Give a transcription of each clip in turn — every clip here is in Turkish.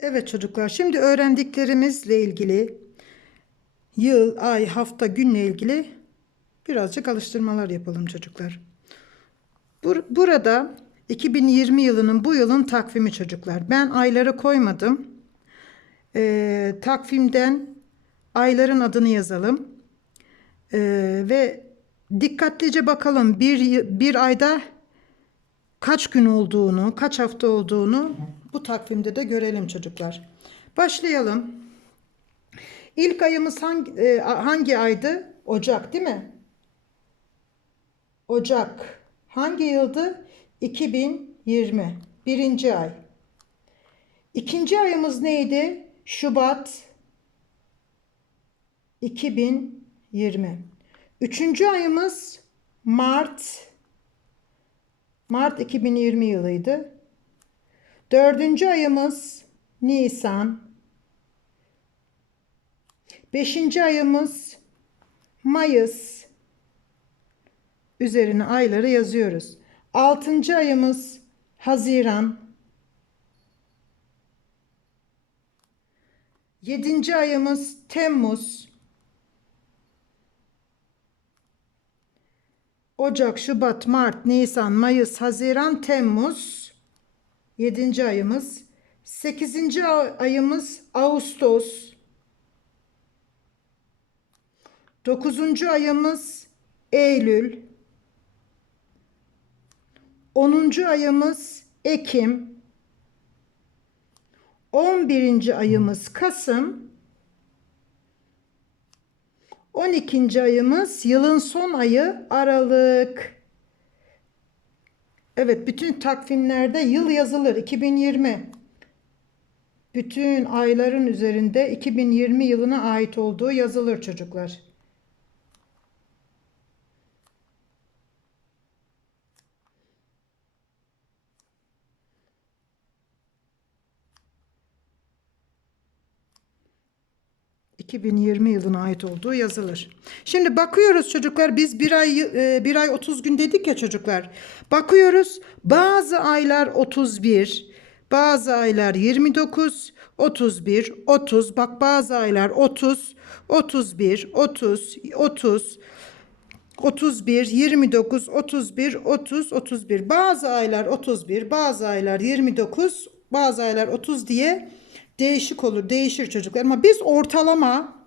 Evet çocuklar, şimdi öğrendiklerimizle ilgili yıl, ay, hafta, günle ilgili birazcık alıştırmalar yapalım çocuklar. Bur- Burada 2020 yılının bu yılın takvimi çocuklar. Ben ayları koymadım. Ee, takvimden ayların adını yazalım. Ee, ve dikkatlice bakalım bir, bir ayda kaç gün olduğunu, kaç hafta olduğunu bu takvimde de görelim çocuklar. Başlayalım. İlk ayımız hangi, e, hangi aydı? Ocak değil mi? Ocak. Hangi yıldı? 2020. Birinci ay. İkinci ayımız neydi? Şubat 2020. Üçüncü ayımız Mart Mart 2020 yılıydı. Dördüncü ayımız Nisan. Beşinci ayımız Mayıs. Üzerine ayları yazıyoruz. Altıncı ayımız Haziran. Yedinci ayımız Temmuz. Ocak, Şubat, Mart, Nisan, Mayıs, Haziran, Temmuz. 7. ayımız. 8. ayımız Ağustos. 9. ayımız Eylül. 10. ayımız Ekim. 11. ayımız Kasım. 12. ayımız yılın son ayı Aralık. Evet bütün takvimlerde yıl yazılır 2020. Bütün ayların üzerinde 2020 yılına ait olduğu yazılır çocuklar. ...2020 yılına ait olduğu yazılır. Şimdi bakıyoruz çocuklar biz bir ay e, bir ay 30 gün dedik ya çocuklar. Bakıyoruz bazı aylar 31, bazı aylar 29, 31, 30. Bak bazı aylar 30, 31, 30, 30, 31, 29, 31, 30, 31. Bazı aylar 31, bazı aylar 29, bazı aylar 30 diye değişik olur, değişir çocuklar. Ama biz ortalama,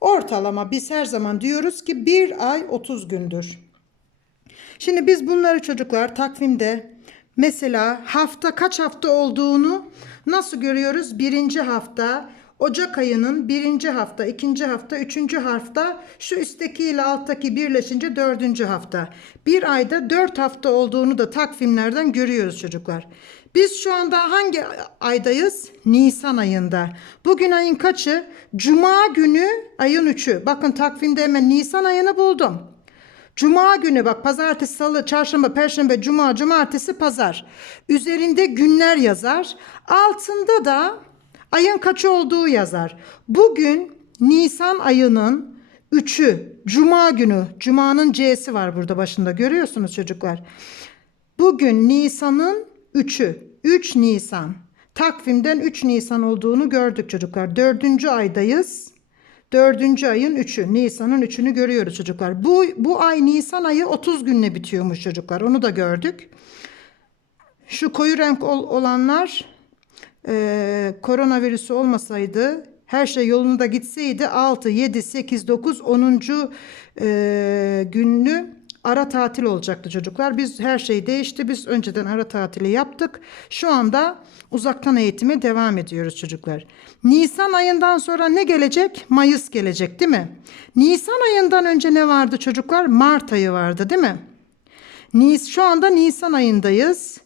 ortalama biz her zaman diyoruz ki bir ay 30 gündür. Şimdi biz bunları çocuklar takvimde mesela hafta kaç hafta olduğunu nasıl görüyoruz? Birinci hafta, Ocak ayının birinci hafta, ikinci hafta, üçüncü hafta, şu üstteki ile alttaki birleşince dördüncü hafta. Bir ayda dört hafta olduğunu da takvimlerden görüyoruz çocuklar. Biz şu anda hangi aydayız? Nisan ayında. Bugün ayın kaçı? Cuma günü ayın üçü. Bakın takvimde hemen Nisan ayını buldum. Cuma günü bak pazartesi, salı, çarşamba, perşembe, cuma, cumartesi, pazar. Üzerinde günler yazar. Altında da ayın kaçı olduğu yazar. Bugün Nisan ayının 3'ü Cuma günü. Cuma'nın C'si var burada başında görüyorsunuz çocuklar. Bugün Nisan'ın 3'ü. 3 Nisan. Takvimden 3 Nisan olduğunu gördük çocuklar. 4. aydayız. Dördüncü ayın 3'ü. Nisan'ın 3'ünü görüyoruz çocuklar. Bu, bu ay Nisan ayı 30 günle bitiyormuş çocuklar. Onu da gördük. Şu koyu renk ol, olanlar e, koronavirüsü olmasaydı her şey yolunda gitseydi 6, 7, 8, 9, 10. E, günlü ara tatil olacaktı çocuklar. Biz her şey değişti. Biz önceden ara tatili yaptık. Şu anda uzaktan eğitime devam ediyoruz çocuklar. Nisan ayından sonra ne gelecek? Mayıs gelecek değil mi? Nisan ayından önce ne vardı çocuklar? Mart ayı vardı değil mi? Nis şu anda Nisan ayındayız.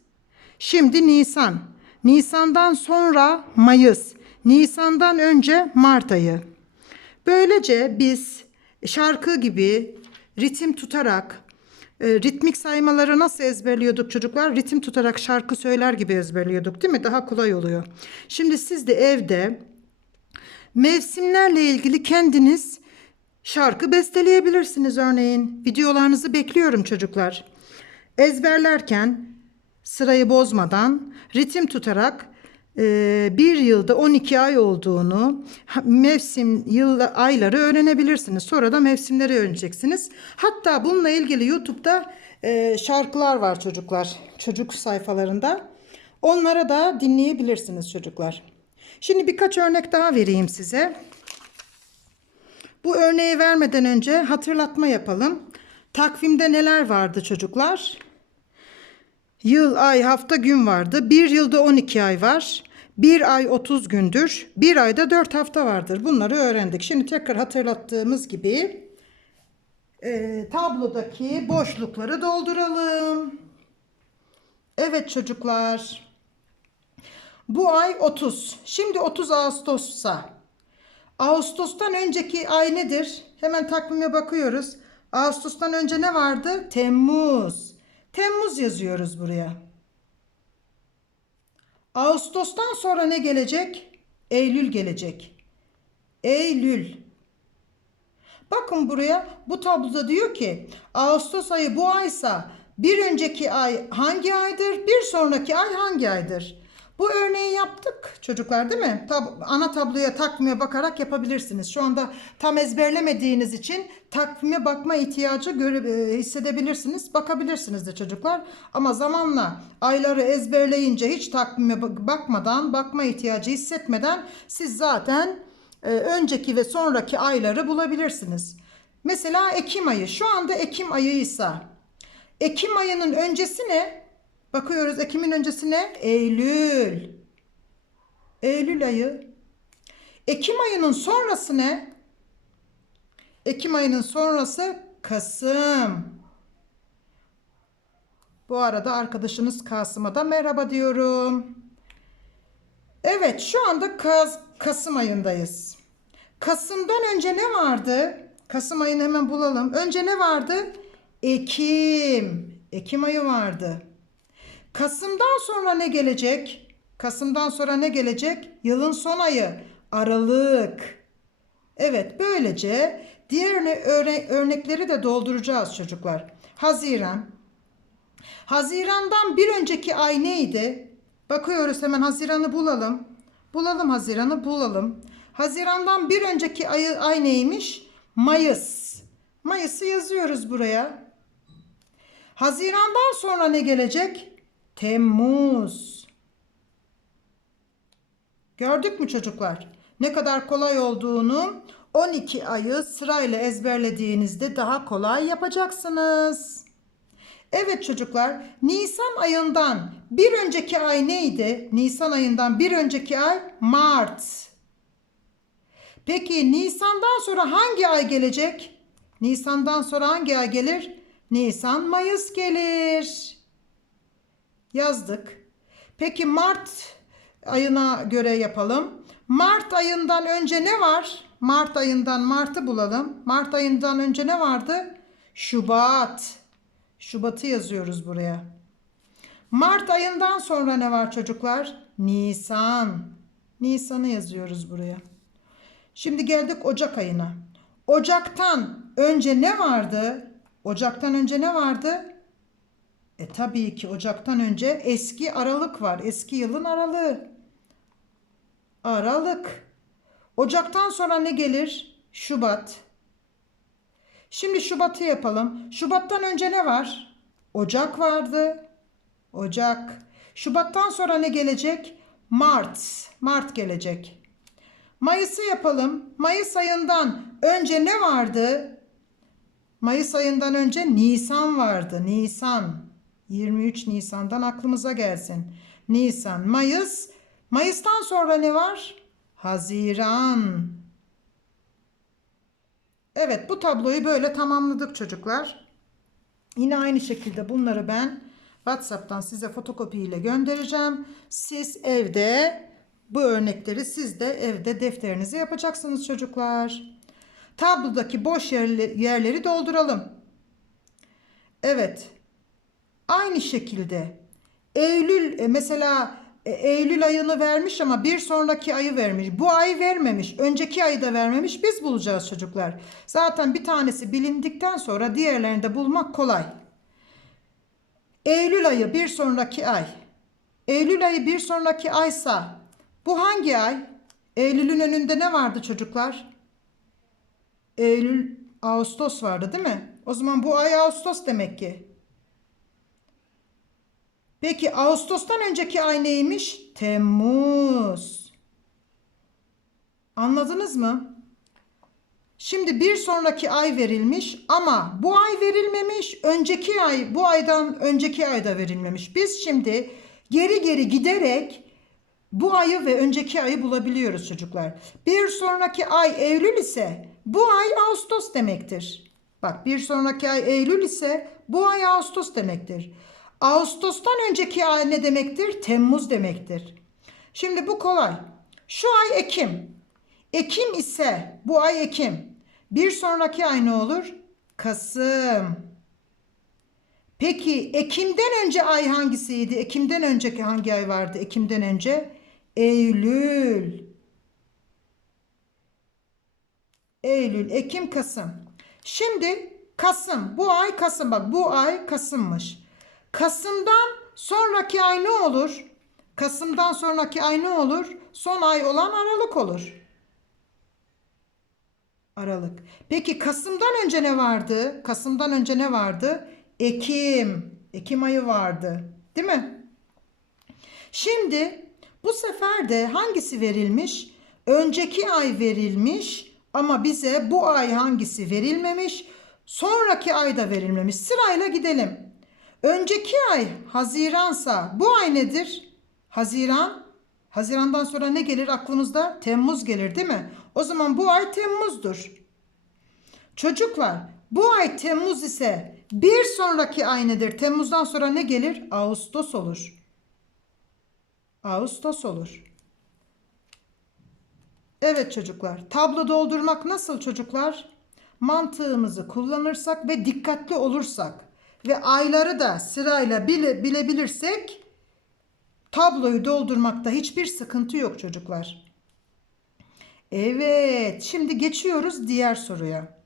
Şimdi Nisan. Nisan'dan sonra Mayıs. Nisan'dan önce Mart ayı. Böylece biz şarkı gibi ritim tutarak e, ritmik saymaları nasıl ezberliyorduk çocuklar? Ritim tutarak şarkı söyler gibi ezberliyorduk değil mi? Daha kolay oluyor. Şimdi siz de evde mevsimlerle ilgili kendiniz şarkı besteleyebilirsiniz örneğin. Videolarınızı bekliyorum çocuklar. Ezberlerken sırayı bozmadan ritim tutarak bir yılda 12 ay olduğunu, mevsim, yıl, ayları öğrenebilirsiniz. Sonra da mevsimleri öğreneceksiniz. Hatta bununla ilgili YouTube'da e, şarkılar var çocuklar. Çocuk sayfalarında. Onlara da dinleyebilirsiniz çocuklar. Şimdi birkaç örnek daha vereyim size. Bu örneği vermeden önce hatırlatma yapalım. Takvimde neler vardı çocuklar? Yıl, ay, hafta, gün vardı. Bir yılda 12 ay var. Bir ay 30 gündür. Bir ayda 4 hafta vardır. Bunları öğrendik. Şimdi tekrar hatırlattığımız gibi e, tablodaki boşlukları dolduralım. Evet çocuklar. Bu ay 30. Şimdi 30 Ağustos'sa Ağustos'tan önceki ay nedir? Hemen takvime bakıyoruz. Ağustos'tan önce ne vardı? Temmuz. Temmuz yazıyoruz buraya. Ağustos'tan sonra ne gelecek? Eylül gelecek. Eylül. Bakın buraya bu tabloda diyor ki Ağustos ayı bu aysa bir önceki ay hangi aydır? Bir sonraki ay hangi aydır? Bu örneği çocuklar değil mi? Tab- ana tabloya takvime bakarak yapabilirsiniz. Şu anda tam ezberlemediğiniz için takvime bakma ihtiyacı göre- e, hissedebilirsiniz. Bakabilirsiniz de çocuklar. Ama zamanla ayları ezberleyince hiç takvime bak- bakmadan, bakma ihtiyacı hissetmeden siz zaten e, önceki ve sonraki ayları bulabilirsiniz. Mesela Ekim ayı. Şu anda Ekim ayıysa Ekim ayının öncesi ne? Bakıyoruz Ekim'in öncesi ne? Eylül. Eylül ayı. Ekim ayının sonrası ne? Ekim ayının sonrası Kasım. Bu arada arkadaşınız Kasım'a da merhaba diyorum. Evet şu anda Kas Kasım ayındayız. Kasım'dan önce ne vardı? Kasım ayını hemen bulalım. Önce ne vardı? Ekim. Ekim ayı vardı. Kasım'dan sonra ne gelecek? Kasım'dan sonra ne gelecek? Yılın son ayı. Aralık. Evet böylece diğer örne- örne- örnekleri de dolduracağız çocuklar. Haziran. Haziran'dan bir önceki ay neydi? Bakıyoruz hemen Haziran'ı bulalım. Bulalım Haziran'ı bulalım. Haziran'dan bir önceki ay, ay neymiş? Mayıs. Mayıs'ı yazıyoruz buraya. Haziran'dan sonra ne gelecek? Temmuz. Gördük mü çocuklar? Ne kadar kolay olduğunu 12 ayı sırayla ezberlediğinizde daha kolay yapacaksınız. Evet çocuklar, Nisan ayından bir önceki ay neydi? Nisan ayından bir önceki ay Mart. Peki Nisan'dan sonra hangi ay gelecek? Nisan'dan sonra hangi ay gelir? Nisan, Mayıs gelir. Yazdık. Peki Mart ayına göre yapalım. Mart ayından önce ne var? Mart ayından Mart'ı bulalım. Mart ayından önce ne vardı? Şubat. Şubat'ı yazıyoruz buraya. Mart ayından sonra ne var çocuklar? Nisan. Nisan'ı yazıyoruz buraya. Şimdi geldik Ocak ayına. Ocaktan önce ne vardı? Ocaktan önce ne vardı? E tabii ki Ocak'tan önce eski Aralık var. Eski yılın aralığı. Aralık. Ocak'tan sonra ne gelir? Şubat. Şimdi Şubat'ı yapalım. Şubat'tan önce ne var? Ocak vardı. Ocak. Şubat'tan sonra ne gelecek? Mart. Mart gelecek. Mayıs'ı yapalım. Mayıs ayından önce ne vardı? Mayıs ayından önce Nisan vardı. Nisan. 23 Nisan'dan aklımıza gelsin. Nisan, Mayıs. Mayıs'tan sonra ne var? Haziran. Evet bu tabloyu böyle tamamladık çocuklar. Yine aynı şekilde bunları ben WhatsApp'tan size fotokopi ile göndereceğim. Siz evde bu örnekleri siz de evde defterinize yapacaksınız çocuklar. Tablodaki boş yerleri dolduralım. Evet. Aynı şekilde Eylül e, mesela e, Eylül ayını vermiş ama bir sonraki ayı vermiş. Bu ayı vermemiş. Önceki ayı da vermemiş. Biz bulacağız çocuklar. Zaten bir tanesi bilindikten sonra diğerlerini de bulmak kolay. Eylül ayı bir sonraki ay. Eylül ayı bir sonraki aysa Bu hangi ay? Eylül'ün önünde ne vardı çocuklar? Eylül, Ağustos vardı değil mi? O zaman bu ay Ağustos demek ki. Peki Ağustos'tan önceki ay neymiş? Temmuz. Anladınız mı? Şimdi bir sonraki ay verilmiş ama bu ay verilmemiş, önceki ay bu aydan önceki ayda verilmemiş. Biz şimdi geri geri giderek bu ayı ve önceki ayı bulabiliyoruz çocuklar. Bir sonraki ay Eylül ise bu ay Ağustos demektir. Bak bir sonraki ay Eylül ise bu ay Ağustos demektir. Ağustos'tan önceki ay ne demektir? Temmuz demektir. Şimdi bu kolay. Şu ay Ekim. Ekim ise bu ay Ekim. Bir sonraki ay ne olur? Kasım. Peki Ekim'den önce ay hangisiydi? Ekim'den önceki hangi ay vardı? Ekim'den önce Eylül. Eylül, Ekim, Kasım. Şimdi Kasım. Bu ay Kasım. Bak bu ay Kasım'mış. Kasım'dan sonraki ay ne olur? Kasım'dan sonraki ay ne olur? Son ay olan Aralık olur. Aralık. Peki Kasım'dan önce ne vardı? Kasım'dan önce ne vardı? Ekim. Ekim ayı vardı. Değil mi? Şimdi bu sefer de hangisi verilmiş? Önceki ay verilmiş ama bize bu ay hangisi verilmemiş? Sonraki ayda verilmemiş. Sırayla gidelim. Önceki ay Haziransa bu ay nedir? Haziran. Hazirandan sonra ne gelir aklımızda? Temmuz gelir değil mi? O zaman bu ay Temmuz'dur. Çocuklar bu ay Temmuz ise bir sonraki ay nedir? Temmuz'dan sonra ne gelir? Ağustos olur. Ağustos olur. Evet çocuklar. Tablo doldurmak nasıl çocuklar? Mantığımızı kullanırsak ve dikkatli olursak ve ayları da sırayla bile, bilebilirsek tabloyu doldurmakta hiçbir sıkıntı yok çocuklar. Evet, şimdi geçiyoruz diğer soruya.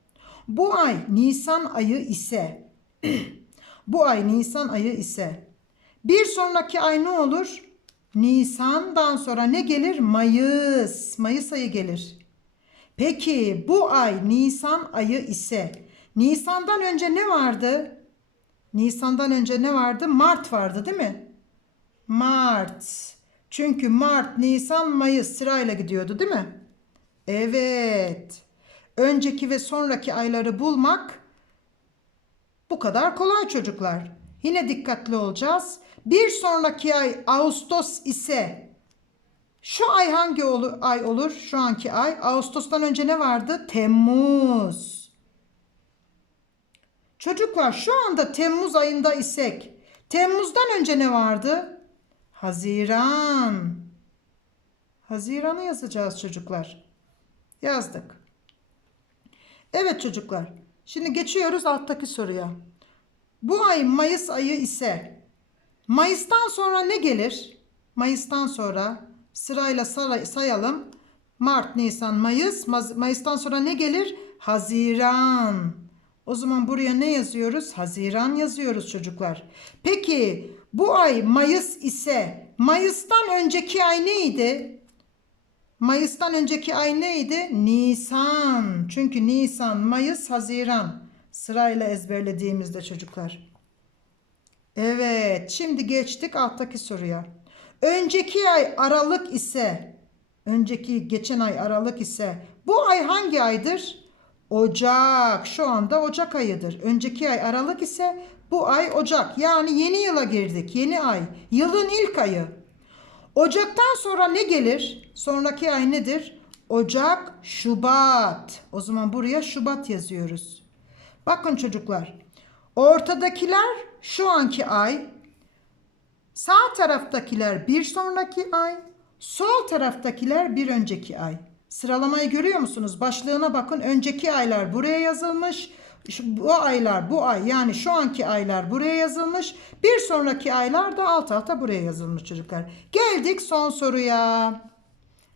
Bu ay Nisan ayı ise bu ay Nisan ayı ise bir sonraki ay ne olur? Nisan'dan sonra ne gelir? Mayıs. Mayıs ayı gelir. Peki bu ay Nisan ayı ise Nisan'dan önce ne vardı? Nisan'dan önce ne vardı? Mart vardı değil mi? Mart. Çünkü Mart, Nisan, Mayıs sırayla gidiyordu değil mi? Evet. Önceki ve sonraki ayları bulmak bu kadar kolay çocuklar. Yine dikkatli olacağız. Bir sonraki ay Ağustos ise şu ay hangi olur, ay olur? Şu anki ay. Ağustos'tan önce ne vardı? Temmuz. Çocuklar şu anda Temmuz ayında isek Temmuz'dan önce ne vardı? Haziran. Haziran'ı yazacağız çocuklar. Yazdık. Evet çocuklar. Şimdi geçiyoruz alttaki soruya. Bu ay Mayıs ayı ise Mayıs'tan sonra ne gelir? Mayıs'tan sonra sırayla sayalım. Mart, Nisan, Mayıs. Mayıs'tan sonra ne gelir? Haziran. O zaman buraya ne yazıyoruz? Haziran yazıyoruz çocuklar. Peki bu ay Mayıs ise Mayıs'tan önceki ay neydi? Mayıs'tan önceki ay neydi? Nisan. Çünkü Nisan, Mayıs, Haziran. Sırayla ezberlediğimizde çocuklar. Evet, şimdi geçtik alttaki soruya. Önceki ay Aralık ise, önceki geçen ay Aralık ise bu ay hangi aydır? Ocak. Şu anda Ocak ayıdır. Önceki ay Aralık ise bu ay Ocak. Yani yeni yıla girdik. Yeni ay. Yılın ilk ayı. Ocaktan sonra ne gelir? Sonraki ay nedir? Ocak, Şubat. O zaman buraya Şubat yazıyoruz. Bakın çocuklar. Ortadakiler şu anki ay. Sağ taraftakiler bir sonraki ay. Sol taraftakiler bir önceki ay. Sıralamayı görüyor musunuz? Başlığına bakın. Önceki aylar buraya yazılmış. Şu, bu aylar bu ay yani şu anki aylar buraya yazılmış. Bir sonraki aylar da alt alta buraya yazılmış çocuklar. Geldik son soruya.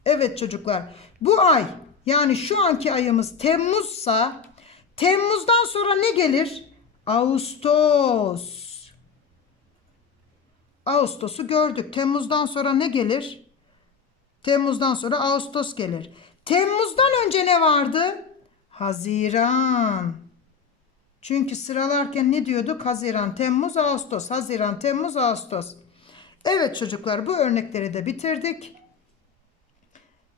Evet çocuklar. Bu ay yani şu anki ayımız Temmuzsa Temmuz'dan sonra ne gelir? Ağustos. Ağustos'u gördük. Temmuz'dan sonra ne gelir? Temmuz'dan sonra Ağustos gelir. Temmuz'dan önce ne vardı? Haziran. Çünkü sıralarken ne diyorduk? Haziran, Temmuz, Ağustos. Haziran, Temmuz, Ağustos. Evet çocuklar bu örnekleri de bitirdik.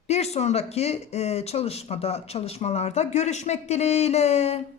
Bir sonraki e, çalışmada çalışmalarda görüşmek dileğiyle.